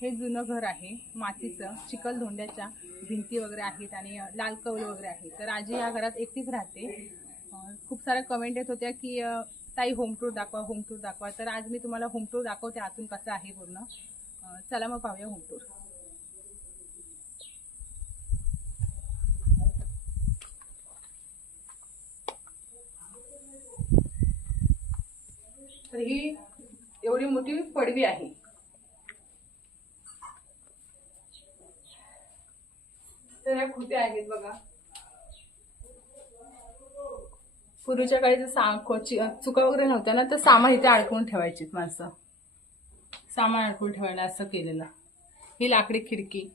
हे जुनं घर आहे. मातीचं चिखलधोंड्याच्या भिंती वगैरे आहेत आणि लाल कवल वगैरे आहे. तर आजी या घरात एकटीच राहते. खूप साऱ्या कमेंट येत होत्या की ताई होम टूर दाखवा होम टूर दाखवा. तर आज मी तुम्हाला होम टूर दाखवते आतून कसं आहे पूर्ण. चला मग पाहूया होम टूर तर ही एवढी मोठी पडवी आहे. तर ह्या खुट्या आहेत बघा. पूर्वीच्या काळी जर चुका वगैरे नव्हत्या ना तर सामान इथे अडकवून ठेवायची माणसं. सामान अडकवून ठेवायला असं केलेलं. ही लाकडी खिडकी.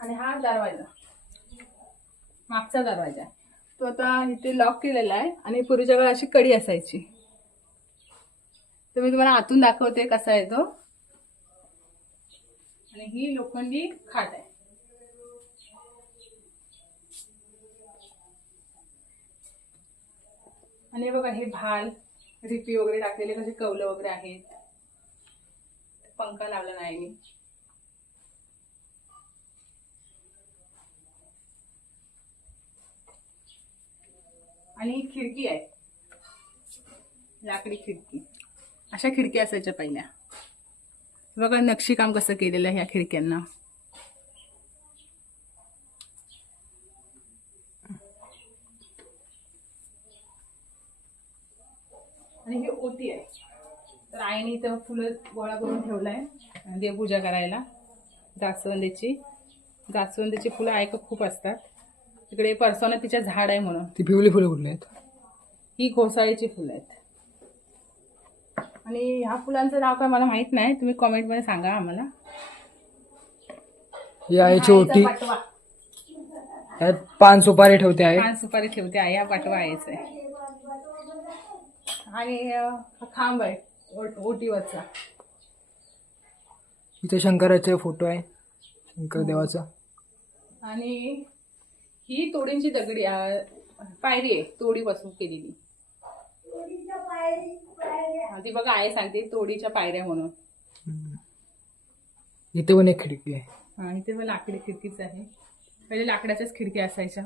आणि हा दरवाजा. मागचा दरवाजा. आहे तो आता इथे लॉक केलेला आहे आणि पूर्वीच्या काळात अशी कडी असायची. तर मी तुम्हाला आतून दाखवते कसा आहे तो. आणि ही लोखंडी खाट आहे. आणि बघा हे भाल रिपी वगैरे टाकलेले कसे कवलं वगैरे आहेत. पंखा लावला नाही मी. आणि ही खिडकी आहे. लाकडी खिडकी. अशा खिडकी असायच्या पहिल्या. बघा नक्षीकाम कसं केलेलं आहे ह्या खिडक्यांना. आणि ही ओटी आहे. तर आईने इथं फुलं गोळा करून ठेवलाय देवपूजा करायला. जास्वंदीची. जास्वंदीची फुलं ऐक खूप असतात. तिकडे परसोना तिच्या झाड आहे म्हणून. ती पिवळी फुलं कुठली आहेत? ही घोसाळीची फुलं आहेत. आणि ह्या फुलांचं नाव काय मला माहीत नाही. तुम्ही कॉमेंटमध्ये सांगा आम्हाला. ही पाटवा पान सुपारी ठेवते आहे पान सुपारी ठेवते आई हा पाटवा आहेच आहे आणि अं, हा खांब आहे ओट- ओटीवरचा. इथे शंकराचे फोटो आहे शंकर देवाचा. आणि ही तोडींची दगडी अं, पायरी आहे तोडीपासून केलेली. ती बघा आहे सांगते तोडीच्या पायऱ्या म्हणून. इथे पण एक खिडकी आहे. हा इथे पण लाकडी खिडकीच आहे. पहिले लाकडाच्याच खिडक्या असायच्या.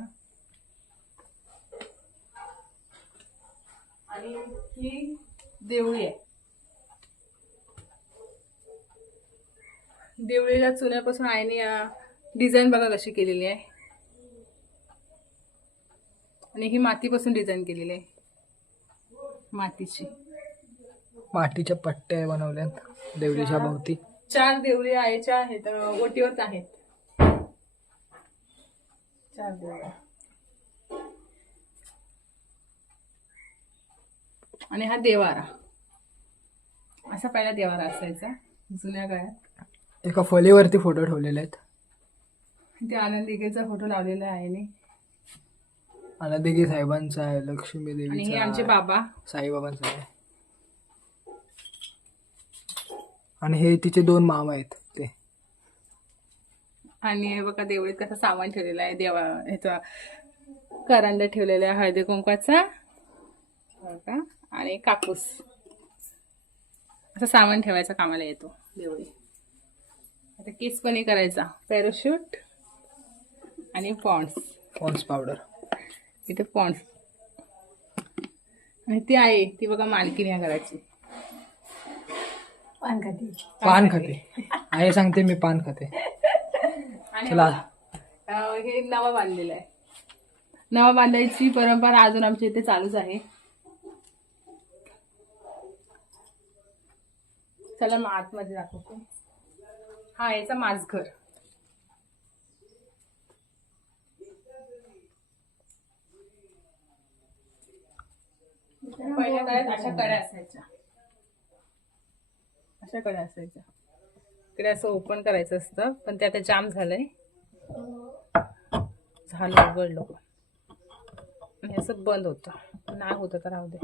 आणि ही देवळी आहे. देवळीला चुन्यापासून आईने डिझाईन बघा कशी केलेली आहे. आणि ही मातीपासून डिझाईन केलेली आहे. मातीची. मातीच्या पट्ट्या बनवल्यात. देवळीच्या भोवती चार देवळी आईच्या आहेत ओटीवरच आहेत. चार देवळ्या आणि हा देवारा. असा पहिला देवारा असायचा जुन्या काळात. एका फलीवरती फोटो ठेवलेले आहेत. ते आनंदिकेचा फोटो लावलेला आहे आईने. आनंदिगी साहेबांचा आहे लक्ष्मी देवीचा आमचे बाबा. साईबाबांचा आहे. आणि हे तिचे दोन मामा आहेत ते. आणि हे बघा देवळीत कसं सामान ठेवलेलं आहे. देवा ह्याचा करंडा ठेवलेला आहे हळदी कुंकवाचा. बघा आणि कापूस. असं सामान ठेवायचं कामाला येतो देवळी. आता केस पण करायचा? पॅराशूट आणि पॉन्ड्स पॉन्स पावडर इथे पॉन्ड्स आणि ती आहे ती बघा मालकीन या घराची. पान खाते आई सांगते मी पान खाते आणि चला. अं, हे नवा बांधलेला आहे. नवा बांधायची परंपरा अजून आमच्या इथे चालूच आहे. चला मग आतमध्ये दाखवते. हा याचा माझघर पहिल्या काळात अशा कड्या असायच्या. अशा कड्या असायच्या इकडे असं ओपन करायचं असतं पण ते आता जाम झालंय. झालं उघडलं आणि असं बंद होतं. नाही होतं तर राहू दे.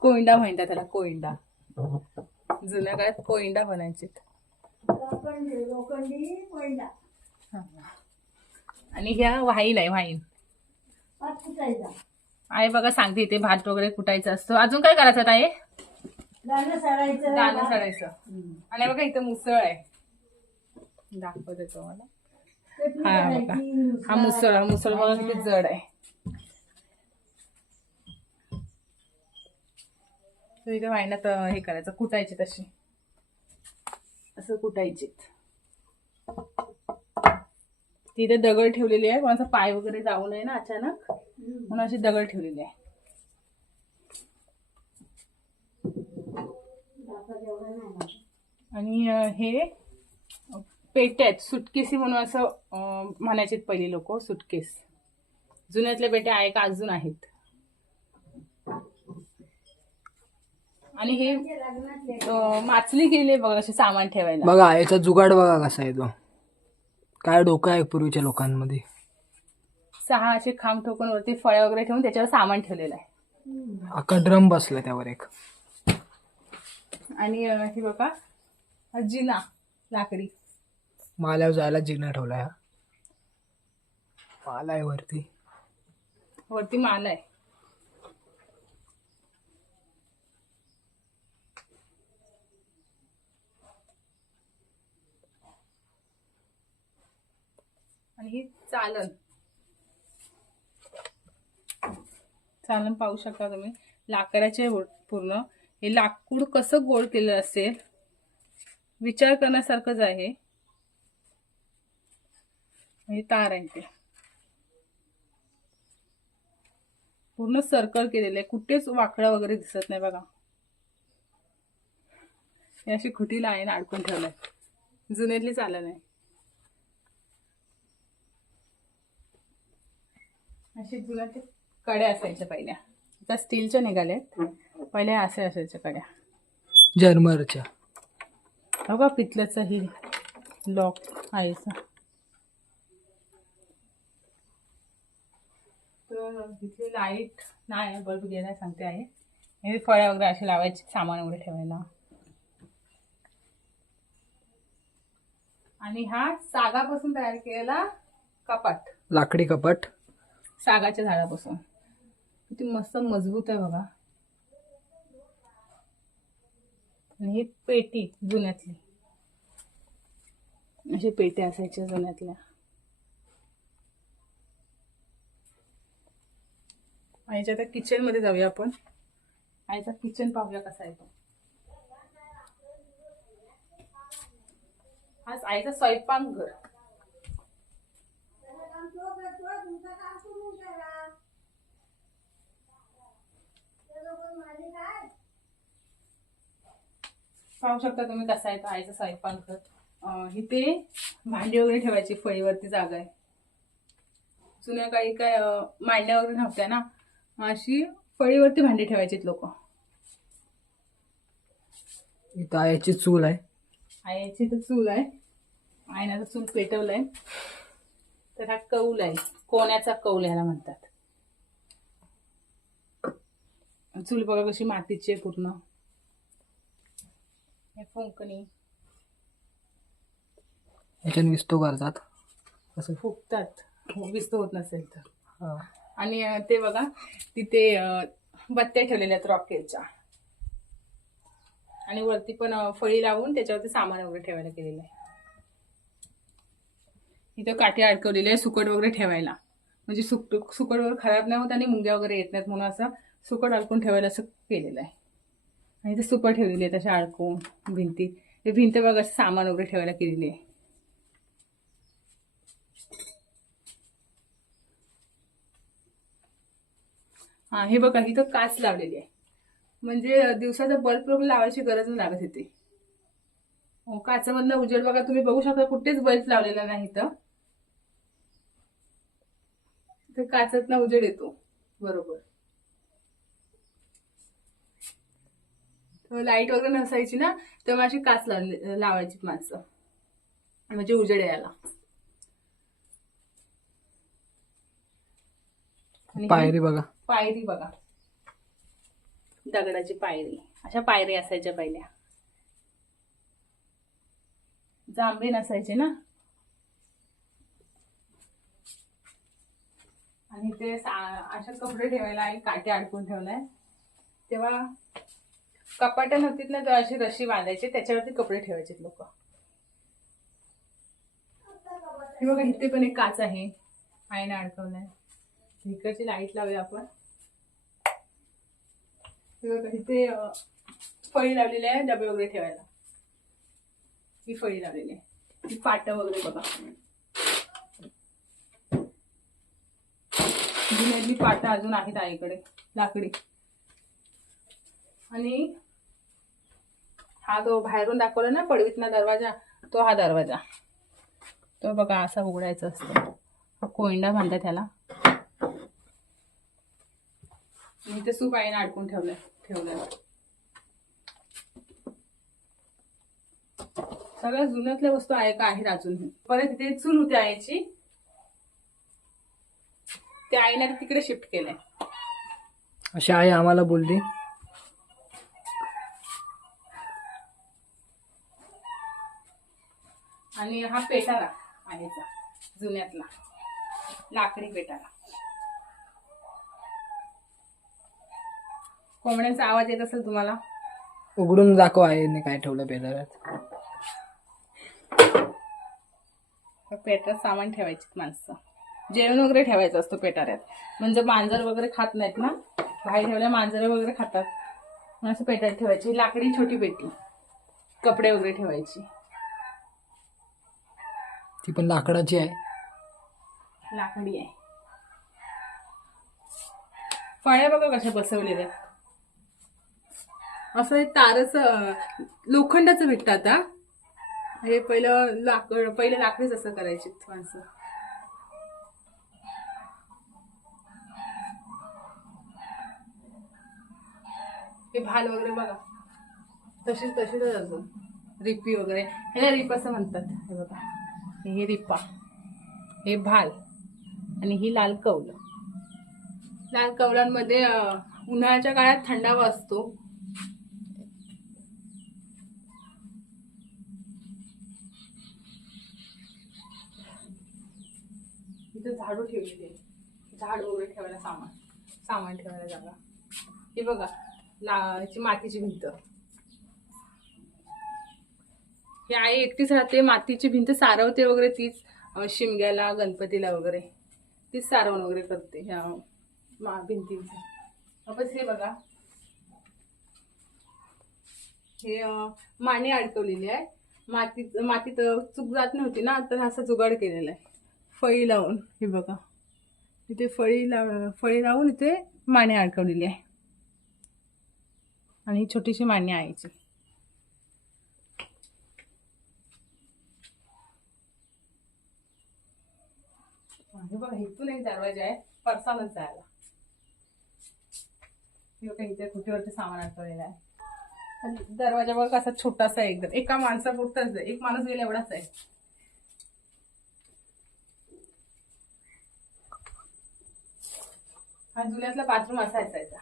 कोइंडा म्हणतात त्याला कोइंडा जुन्या काळात कोइंडा म्हणायचे. आणि ह्या वाहीन आहे वाहीन आई बघा सांगते इथे भात वगैरे कुटायचं असतं. अजून काय करायचं ताई? साडायचं. दाणं सडायचं. आणि बघा इथं मुसळ आहे. दाखवते हा बघा. करायची, हा मुसळ हा मुसळ. बघा किती जड आहे. तर इथे वाईनात हे करायचं कुटायची तशी. असं कुटायची. तिथे दगड ठेवलेली आहे. कोणाचा पाय वगैरे जाऊ नये ना अचानक. म्हणून अशी दगड ठेवलेली आहे. आणि अं, हे पेट्या आहेत सुटकेसी म्हणून असं अं, म्हणायचे पहिली लोक सुटकेस. जुन्यातल्या पेट्या आहे का अजून आहेत. आणि हे अं, माचली गेले बघा असे सामान ठेवायला. बघा याचा जुगाड बघा कसा आहे तो. काय डोकं आहे पूर्वीच्या लोकांमध्ये. सहा असे खांब ठोकून वरती फळे वगैरे ठेवून त्याच्यावर सामान ठेवलेलं आहे. अख्खा ड्रम बसला त्यावर एक. आणि हे बघा हा जिना लाकडी. माल्यावर जायला जिना ठेवलाय हा. माला आहे वरती. वरती माल आहे. आणि ही चालन. चालन पाहू शकता तुम्ही. लाकडाचे पूर्ण हे लाकूड कसं गोड केलं असेल? विचार करण्यासारखंच आहे. हे तार आहे ते. पूर्ण सर्कल केलेलं आहे. कुठेच वाकडा वगैरे दिसत नाही बघा. हे अशी खुटी लाईन अडकून ठेवलंय. जुन्यातली चालं नाही. अशी जुन्यातली कड्या असायच्या पहिल्या. त्या स्टीलच्या निघाल्यात. पहिल्या असे असायच्या कड्या जर्मरच्या. बघा पितल्याचं ही लॉक आहेच तर तिथली लाइट नाही बल्ब गेला सांगते आहे हे फळ्या वगैरे असे लावायचे सामान वगैरे ठेवायला. आणि हा सागापासून तयार केलेला कपाट. लाकडी कपाट. सागाच्या झाडापासून. किती मस्त मजबूत आहे बघा. आणि ही पेटी जुन्यातली. अशी पेटी असायच्या जुन्यातल्या. आईच्या आता किचनमध्ये जाऊया आपण. आईचा किचन पाहूया कसा आहे तो. आज आईचा स्वयंपाक पाहू शकता तुम्ही कसा आहे तो आईचा स्वयंपाक? घर अं, इथे भांडी वगैरे ठेवायची फळीवरती जागा आहे. जुन्या काळी काय मांड्या वगैरे नव्हत्या ना? अशी फळीवरती भांडी ठेवायची लोक. इथं याची चूल आहे. आईची तर चूल आहे. आईनं तर चूल पेटवलंय. तर हा कौल आहे. कोण्याचा कौल ह्याला म्हणतात. चूल बघा कशी मातीची आहे पूर्ण. हे फुंकणी. याच्याने विस्तो करतात असं फुकतात. विस्त होत नसेल तर. हा. आणि अं, ते बघा तिथे अं, बत्त्या ठेवलेल्या आहेत रॉकेलच्या. आणि वरती पण अं, फळी लावून त्याच्यावरती सामान वगैरे ठेवायला केलेलं आहे. इथं काठी अडकवलेली आहे सुकट वगैरे ठेवायला. म्हणजे सुक सुकट वगैरे खराब नाही होत आणि मुंग्या वगैरे येत नाहीत म्हणून असं सुकट अडकून ठेवायला असं केलेलं आहे. आणि ते सुपर ठेवलेली आहे तशा अडकून भिंती. ते भिंत बघा असं सामान वगैरे ठेवायला केलेली आहे. हा हे बघा इथं काच लावलेली आहे. म्हणजे दिवसाचा बल्ब वगैरे लावायची गरज नाही लागत इथे. हो, काचामधला उजेड बघा तुम्ही बघू शकता कुठेच बल्ब लावलेला नाही इथं. ते काचातला उजेड येतो. बरोबर. लाइट वगैरे नसायची ना तेव्हा अशी काच लावली लावायची माणसं. म्हणजे उजेड यायला पायरी बघा. पायरी बघा. दगडाची पायरी. अशा पायरी असायच्या पहिल्या. जांभळी नसायची ना. आणि ते सा- अशाच कपडे ठेवायला एक काठी अडकून ठेवलाय. तेव्हा कपाट नव्हती ना तर अशी रशी बांधायची त्याच्यावरती कपडे ठेवायचे लोक. हे बघा इथे पण एक काच आहे. आईने अडकवलाय. इकडची लाइट लावूया आपण. हे बघा इथे फळी लावलेली आहे डबे वगैरे ठेवायला. ही फळी लावलेली आहे. ही पाट वगैरे बघा. जुन्यातली पाटं अजून आहेत आईकडे लाकडी. आणि हा तो बाहेरून दाखवला ना पडवीतला दरवाजा तो हा दरवाजा. तो बघा असा उघडायचा असतो. कोयंडा म्हणतात त्याला. मी ते सूप आईने अडकून ठेवलंय ठेवलंय. सगळ्या जुन्यातल्या वस्तू आहे का आहेत अजून परत इथे चूल होती आईची. त्या आईने तिकडे शिफ्ट केलंय. अशी आई आम्हाला बोलली आणि हा पेटारा आईचा जुन्यातला लाकडी पेटारा कोंबड्यांचा आवाज येत असेल तुम्हाला? उघडून दाखव आईने काय ठेवलं पेटाऱ्यात सामान ठेवायची माणसं. जेवण वगैरे ठेवायचं असतं पेटाऱ्यात. म्हणजे मांजर वगैरे खात नाहीत ना? बाहेर ठेवल्या मांजर वगैरे खातात. असं पेटाऱ्यात ठेवायची. लाकडी छोटी पेटी. कपडे वगैरे ठेवायची. ती पण लाकडाची आहे. लाकडी आहे. फळ्या बघा कशा बसवलेल्या. असं हे तारच लोखंडाचं भेटतं आता. हे पहिलं लाकड पहिले लाकडीच असं करायची माणसं. हे भाल वगैरे बघा. तशीच तशीच अजून. रिपी वगैरे. ह्याला रिप असं म्हणतात. हे बघा. हे रिपा हे भाल आणि ही लाल कवलं लाल कवलांमध्ये उन्हाळ्याच्या काळात थंडावा असतो. इथं झाडू ठेवलेली आहे. झाड वगैरे ठेवायला सामान सामान ठेवायला जागा. हे बघा ला मातीची भिंत. हे आई एकटीच राहते मातीची भिंत सारवते वगैरे तीच शिमग्याला गणपतीला वगैरे तीच सारवण वगैरे करते ह्या मा भिंतींचं. वापस हे बघा. हे माने अडकवलेली आहे. मातीत मातीत चूक जात नव्हती ना तर असं जुगाड केलेला आहे. फळी लावून हे बघा. इथे फळी लाव फळी लावून इथे माने अडकवलेली आहे. आणि छोटीशी मान्य आईची. हे बघा इथून एक दरवाजा आहे परसानच जायला. हे बघा इथे कुठेवरती सामान अडकवलेलं आहे. आणि दरवाजा बघा कसा छोटासा आहे एकदम. एका माणसापुरताच आहे. एक माणूस गेला एवढाच आहे. हा जुन्यातला बाथरूम असा असायचा.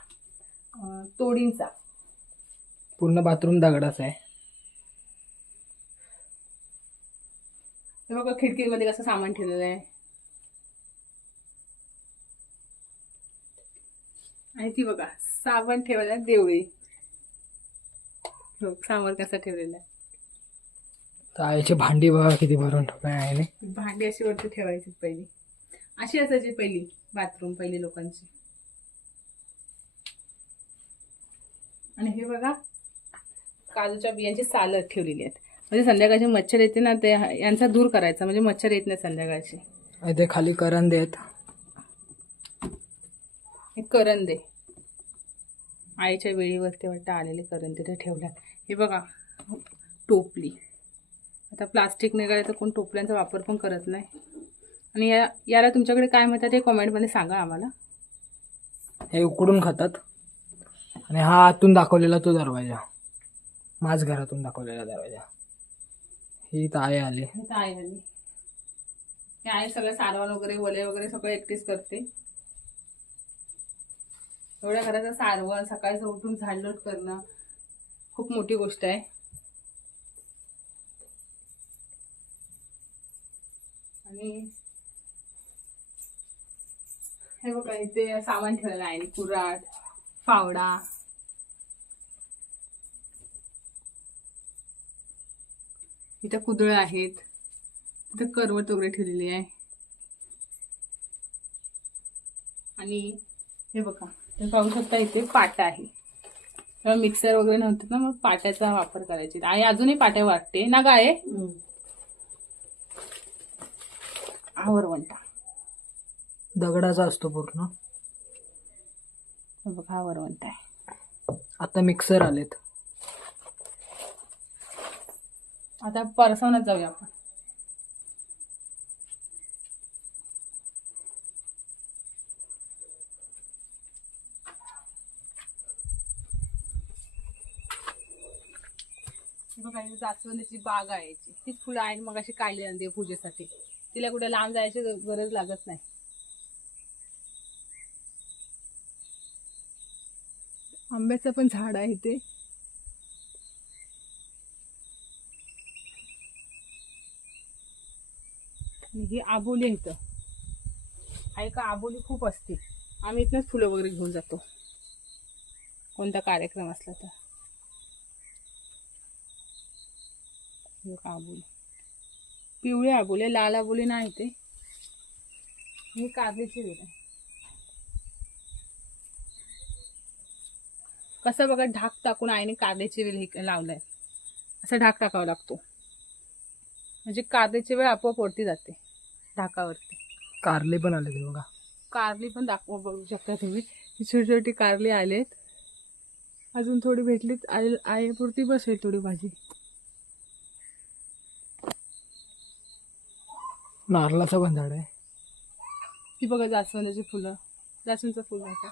तोडींचा. पूर्ण बाथरूम दगडाच आहे. हे बघा खिडकीमध्ये कसं सामान ठेवलेलं आहे. आणि ती बघा साबण ठेवायला देवळी. हो, सामान कसं ठेवलेलं आहे. तर आईची भांडी बघा किती भरून ठेवली आईने. भांडी अशी वरती ठेवायची पहिली. अशी असायची पहिली बाथरूम पहिली लोकांची. आणि हे बघा काजूच्या बियांची सालं ठेवलेली आहेत. म्हणजे संध्याकाळची मच्छर येते ना ते यांचा दूर करायचा म्हणजे मच्छर येत नाही संध्याकाळची. खाली करंदे आहेत हे करंदे. आईच्या वेळीवरती वाटतं आलेले करंदे ते ठेवल्यात. हे बघा टोपली. आता प्लास्टिक निघाले तर कोण टोपल्यांचा वापर पण करत नाही. आणि या याला तुमच्याकडे काय म्हणतात ते कमेंटमध्ये सांगा आम्हाला. हे उकडून खातात. आणि हा आतून दाखवलेला तो दरवाजा. माझ घरातून दाखवलेला दरवाजा. ही तर आई आली. हे आई हे आई सगळं सारवण वगैरे वले वगैरे सगळं एकटीच करते. एवढ्या घराचं सारवण सकाळचं उठून झाडलोट करणं खूप मोठी गोष्ट आहे. आणि हे बघा इथे सामान ठेवलेलं आहे कुराट फावडा. इथं कुदळ आहेत इथं करवत वगैरे ठेवलेली आहे. आणि हे बघा तुम्ही पाहू शकता इथे पाटा आहे. तेव्हा मिक्सर वगैरे नव्हतं ना मग पाट्याचा वापर करायचे. आणि अजूनही पाट्या वाटते. ना गाय आवरवंटा दगडाचा असतो पूर्ण. बघा आवरवंटा आहे. आता मिक्सर आलेत. आता परसवण्यात जाऊया आपण हे बघा इथे जास्वंदीची बाग आहे तीच फुलं आहे मग अशी काढली ना पूजेसाठी. तिला कुठे लांब जायची गरज लागत नाही. आंब्याचं पण झाड आहे आणि ही आबोली आहे इथं. आहे का आबोली खूप असते. आम्ही इथनंच फुलं वगैरे घेऊन जातो. कोणता कार्यक्रम असला तर हे बघा आबोली पिवळे आबोले लाल आबोली नाही ते. ही कारलीची वेल आहे. कसं बघा ढाक टाकून आईने कारल्याची वेल हे लावलाय. असा ढाक टाकावा लागतो. म्हणजे कारल्याची वेळ आपोआप वरती जाते ढाकावरती. कारले पण आले ते बघा. कारली पण दाखवा बघू शकता तुम्ही. छोटी छोटी कारली आलेत. अजून थोडी भेटलीत. आई आईपुरती बसेल थोडी भाजी नारळाचं पण झाड आहे. ती बघा जास्वंदाची फुलं. जास्वंदचं फुल आहे का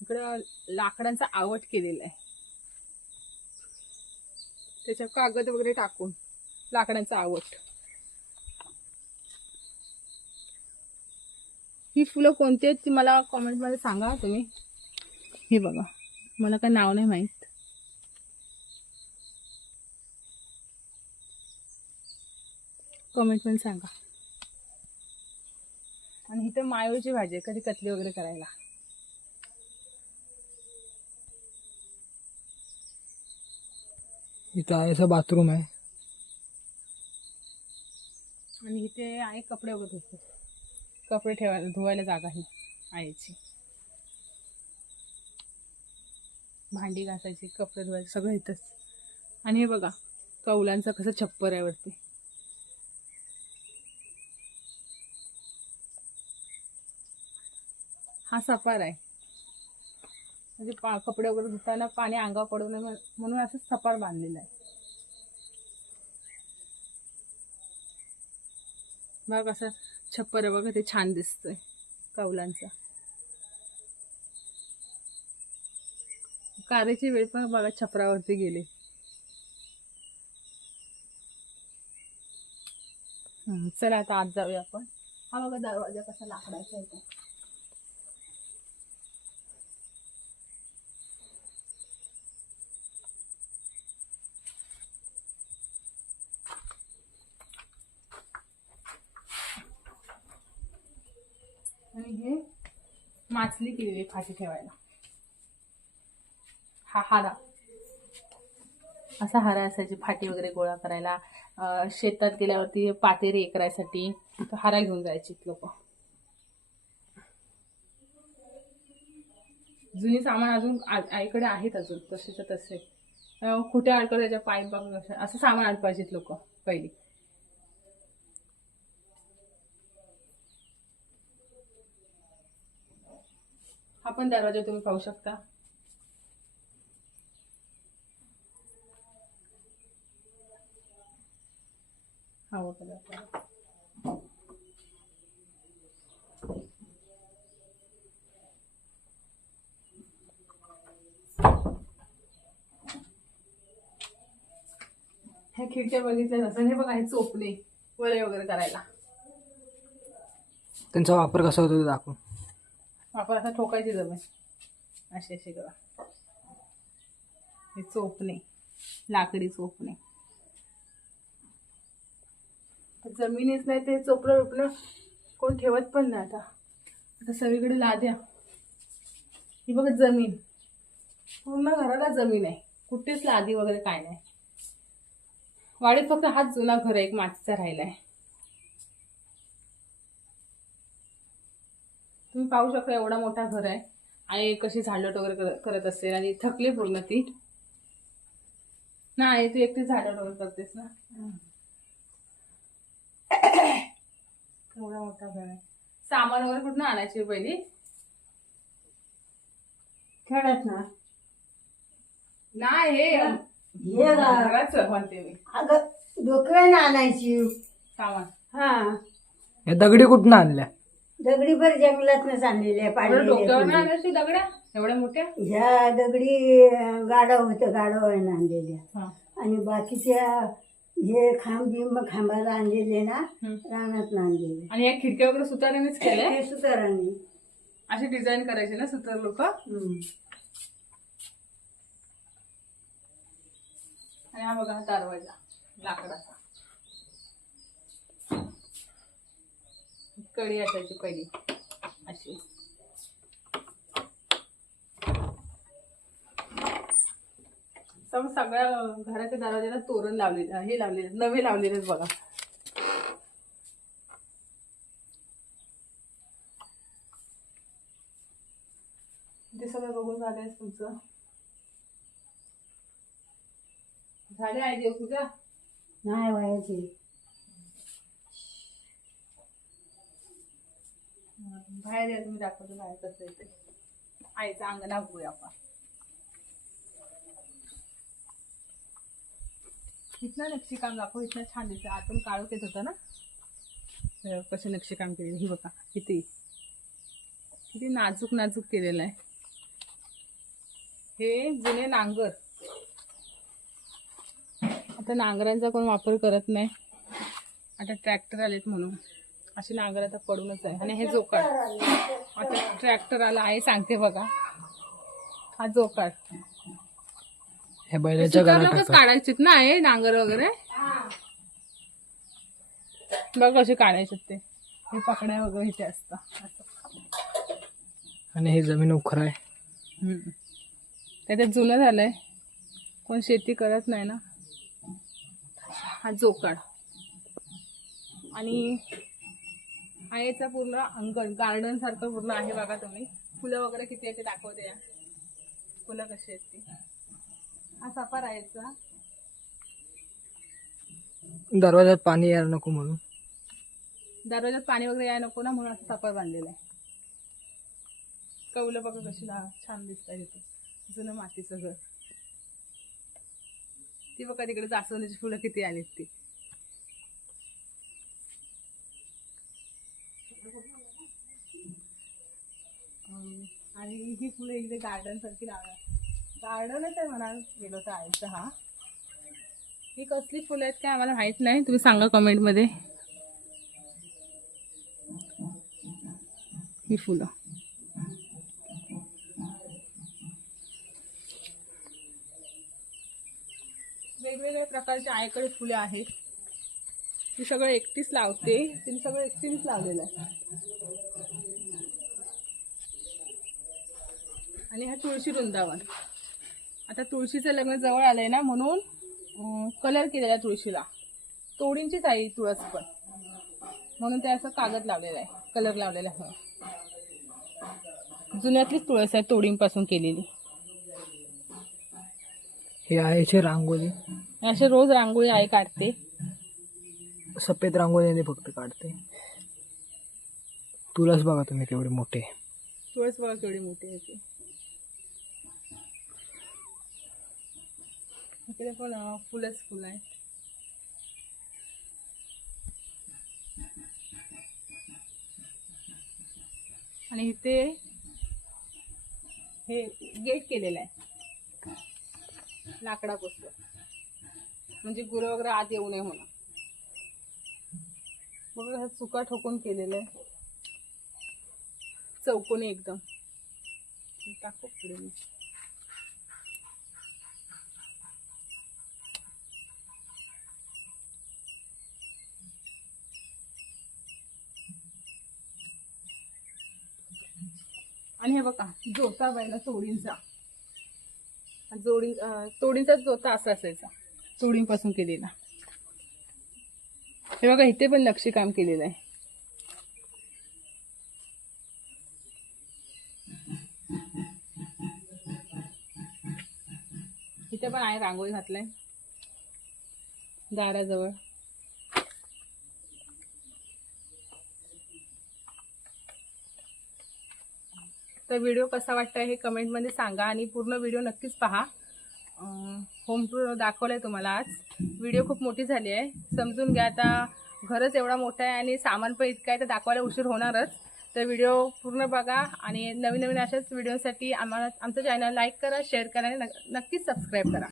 इकडं लाकडांचा आवट केलेला आहे. त्याच्या कागद वगैरे टाकून लाकडांचा आवट. ही फुलं कोणती आहेत ती मला कॉमेंटमध्ये सांगा तुम्ही. हे बघा. मला काय नाव नाही माहीत. कमेंट पण सांगा. आणि इथं मायोची भाजी आहे कधी कतली वगैरे करायला. इथं आहे असं बाथरूम आहे. आणि इथे आहे कपडे वगैरे धुतो कपडे ठेवायला धुवायला जागा ही आईची. भांडी घासायची कपडे धुवायचे सगळं इथंच. आणि हे बघा कौलांचं कसं छप्पर आहे वरती. हा सपार आहे. म्हणजे पा कपडे वगैरे धुताना पाणी अंगावर पडू नये म्हणून असं सपार बांधलेलं आहे. बघा कसं छप्पर आहे बघा ते छान दिसतंय कौलांचा. कारेची वेळ पण बघा छपरावरती गेली. हम्म, चला आता आत जाऊया आपण. हा बघा दरवाजा कसा लाकडायचा आहे आणि हे माचली केलेली फाशी ठेवायला. हा हारा असा हारा असायची फाटी वगैरे गोळा करायला. शेतात गेल्यावरती पातेरी करायसाठी तो हारा घेऊन जायची लोक. जुनी सामान अजून आईकडे आहेत अजून तसेच तसे. कुठे अडकत त्याच्या पाईप असं सामान अडकायचे लोक पहिली. हा पण दरवाजा तुम्ही पाहू शकता. हा दरवाजा. ह्या खिडक्या बघितल्या असं हे बघा हे चोपले वळे वगैरे करायला. त्यांचा वापर कसा होतो ते दाखवून आपण असं ठोकायची जमीन. अशी अशी करा. हे चोपणे लाकडी चोपणे. जमिनीच नाही ते चोपडं बिपडं कोण ठेवत पण नाही आता. आता सगळीकडे लाद्या. ही बघ जमीन. पूर्ण घराला जमीन आहे. कुठेच लादी वगैरे काय नाही. वाडीत फक्त हाच जुना घर आहे एक मातीचा आहे तुम्ही पाहू शकता एवढा मोठा घर आहे. आणि कशी झाडलोट वगैरे करत असेल आणि थकली पूर्ण ती. नाही तू एकटी झाडलोट वगैरे करतेस ना? एवढा मोठा घर आहे. सामान वगैरे कुठून आणायची पहिली? खेळत ना नाही हे हे गा- घराचं म्हणते मी. अगं डोक्याने आणायची. सामान. हा. या दगडी कुठनं आणल्या? दगडी भर जंगलातनच आणलेल्या एवढं डोक्यावर नाही आणायची दगड्या? एवढ्या मोठ्या? ह्या दगडी अं, गाडव होतं आणलेल्या. हा. आणि बाकीच्या हे खांब बिंब खांबाला आणलेले ना हम्म. रानात आणलेले. आणि या खिडक्या वगैरे सुतारानेच केल्या हे सुतारांनी अशी डिझाईन करायची ना सुतार लोक? हम्म. आणि हा बघा हा दरवाजा लाकडाचा. कडी असायची पहिली. अशी. सम सगळ्या घराच्या दरवाजाला तोरण लावलेलं हे लावलेलं नवे लावलेले बघा. ते सगळं बघून झालंय तुमचं. झाले आहे देवपूजा नाही व्हायचे. बाहेर या तुम्ही दाखवतो बाहेर कसं येते आईचं अंगणा बघूया आपण. इथनं नक्षीकाम दाखव इथनं छान दिसतं आतून काळोख येत होतं ना? कसं नक्षीकाम केलेलं? ही बघा किती किती नाजूक नाजूक केलेलं आहे. हे जुने नांगर. आता नांगरांचा कोण वापर करत नाही. आता ट्रॅक्टर आलेत म्हणून. अशी नांगर आता पडूनच आहे. आणि हे जोकाड. आता ट्रॅक्टर आला आहे सांगते बघा. हा जोकाड. हे बैलाच्या घरात लोकच टाकतात काढायचेत ना हे नांगर वगैरे? बघ कसे काढायचे ते. हे पकड्या वगैरे इथे असतात. असं. आणि हे जमीन उखर आहे. हम्म. त्याच्यात जुनं झालंय. कोण शेती करत नाही ना. हा जोकाड. आणि आईचा पूर्ण अंगण गार्डन सारखं पूर्ण आहे बघा तुम्ही. फुलं वगैरे किती आहे ते दाखवते. या फुलं कशी आहेत ती. सफा राहायचा दरवाजात पाणी यायला नको म्हणून. दरवाजात पाणी वगैरे यायला नको ना म्हणून असं सफर बांधलेलं आहे. कौलं बघा कशी ला- छान दिसत आहे तिथे. जुनं मातीचं घर. ती बघा तिकडे जास्वंदीची फुलं किती आलीत ती. आणि ही फुलं इकडे गार्डन सारखी लावणार गार्डनच आहे म्हणा गेलो तर आईचं हा. ही कसली फुलं आहेत काय आम्हाला माहीत नाही. तुम्ही सांगा कमेंटमध्ये. ही फुलं. वेगवेगळ्या प्रकारच्या आईकडे फुले आहेत. ती सगळं एकटीच लावते. तिने सगळं एकटीच लावलेलं आहे. आणि हा तुळशी वृंदावन. आता तुळशीचं लग्न जवळ आलंय ना म्हणून कलर केलेला आहे तुळशीला. तोडींचीच आहे तुळस पण. म्हणून ते असं कागद लावलेला आहे कलर लावलेला आहे. जुन्यातलीच तुळस आहे तोडींपासून केलेली. हे आईची रांगोळी. असे रोज रांगोळी आई काढते. सफेद रांगोळीने फक्त काढते. तुलाच बघा तुम्ही केवढे मोठे. तुळस बघा केवढी मोठी आहे इकडे पण अं, फुलंच फुलं आहे आणि इथे हे गेट केलेलं आहे. लाकडापासून म्हणजे गुरं वगैरे आत येऊ नये म्हणून. बघ हा चुका ठोकून केलेलं आहे. चौकोनी एकदम. टाकू पुढे आणि हे बघा जोता बैला तोडींचा. जोडी तोडींचा जोता असा असायचा तोडींपासून केलेला. हे बघा इथे पण नक्षीकाम केलेलं आहे. इथे पण आहे रांगोळी घातलाय. दाराजवळ. तर व्हिडिओ कसा वाटतं हे कमेंटमध्ये सांगा आणि पूर्ण व्हिडिओ नक्कीच पहा. होम टूर दाखवलं आहे तुम्हाला आज. व्हिडिओ खूप मोठी झाली आहे. समजून घ्या आता घरच एवढा मोठा आहे आणि सामान पण इतकं आहे तर दाखवायला उशीर होणारच. तर व्हिडिओ पूर्ण बघा आणि नवीन नवीन अशाच व्हिडिओसाठी आम्हाला आमचं चॅनल लाईक करा शेअर करा आणि नक्कीच सबस्क्राईब करा.